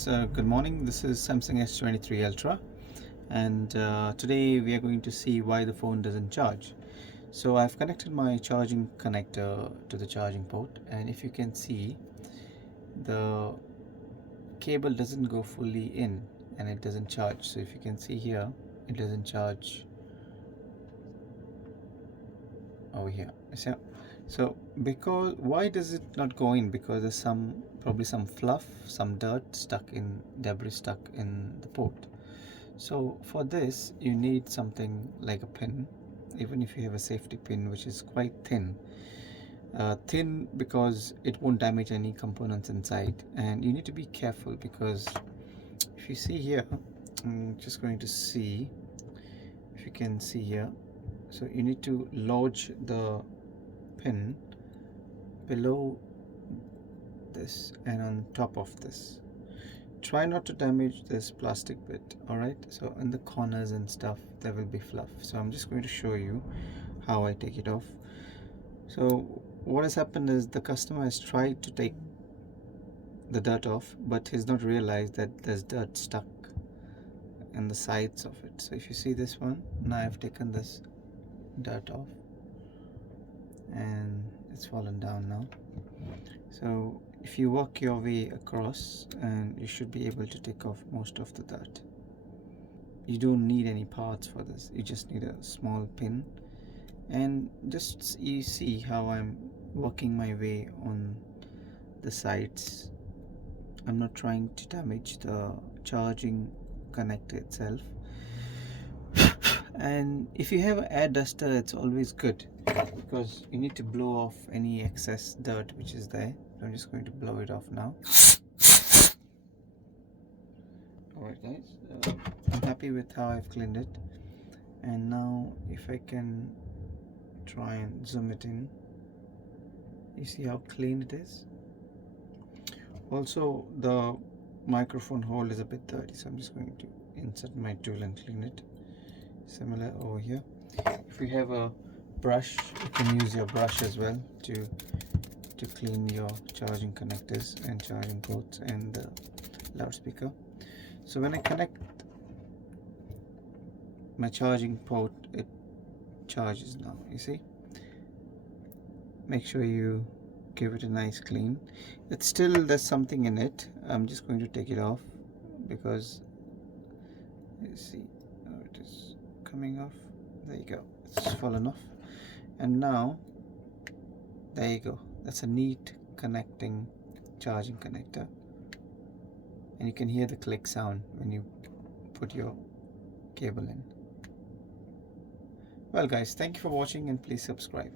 So good morning, this is Samsung S23 Ultra, and today we are going to see why the phone doesn't charge. So I've connected my charging connector to the charging port, and if you can see, the cable doesn't go fully in and it doesn't charge. So if you can see here, it doesn't charge over here. So because why does it not go in? Because there's probably some fluff, some dirt debris stuck in the port. So for this you need something like a pin, even if you have a safety pin which is quite thin. Thin because it won't damage any components inside, and you need to be careful because if you see here, I'm just going to see if you can see here. So you need to lodge the pin below this and on top of this. Try not to damage this plastic bit. Alright, so in the corners and stuff there will be fluff, so I'm just going to show you how I take it off. So what has happened is the customer has tried to take the dirt off, but he's not realized that there's dirt stuck in the sides of it. So if you see this one, now I've taken this dirt off and it's fallen down now. So if you work your way across, and you should be able to take off most of the dirt. You don't need any parts for this, you just need a small pin, and just you see how I'm working my way on the sides. I'm not trying to damage the charging connector itself. And if you have an air duster, it's always good because you need to blow off any excess dirt which is there. I'm just going to blow it off now. Alright guys, I'm happy with how I've cleaned it, and now if I can try and zoom it in, you see how clean it is. Also the microphone hole is a bit dirty, so I'm just going to insert my tool and clean it. Similar over here. If you have a brush, you can use your brush as well to clean your charging connectors and charging ports and the loudspeaker. So when I connect my charging port, it charges now, you see. Make sure you give it a nice clean. It's still, there's something in it. I'm just going to take it off because you see how it is coming off. There you go, it's fallen off. And now there you go, that's a neat connecting charging connector, and you can hear the click sound when you put your cable in. Well guys, thank you for watching, and please subscribe.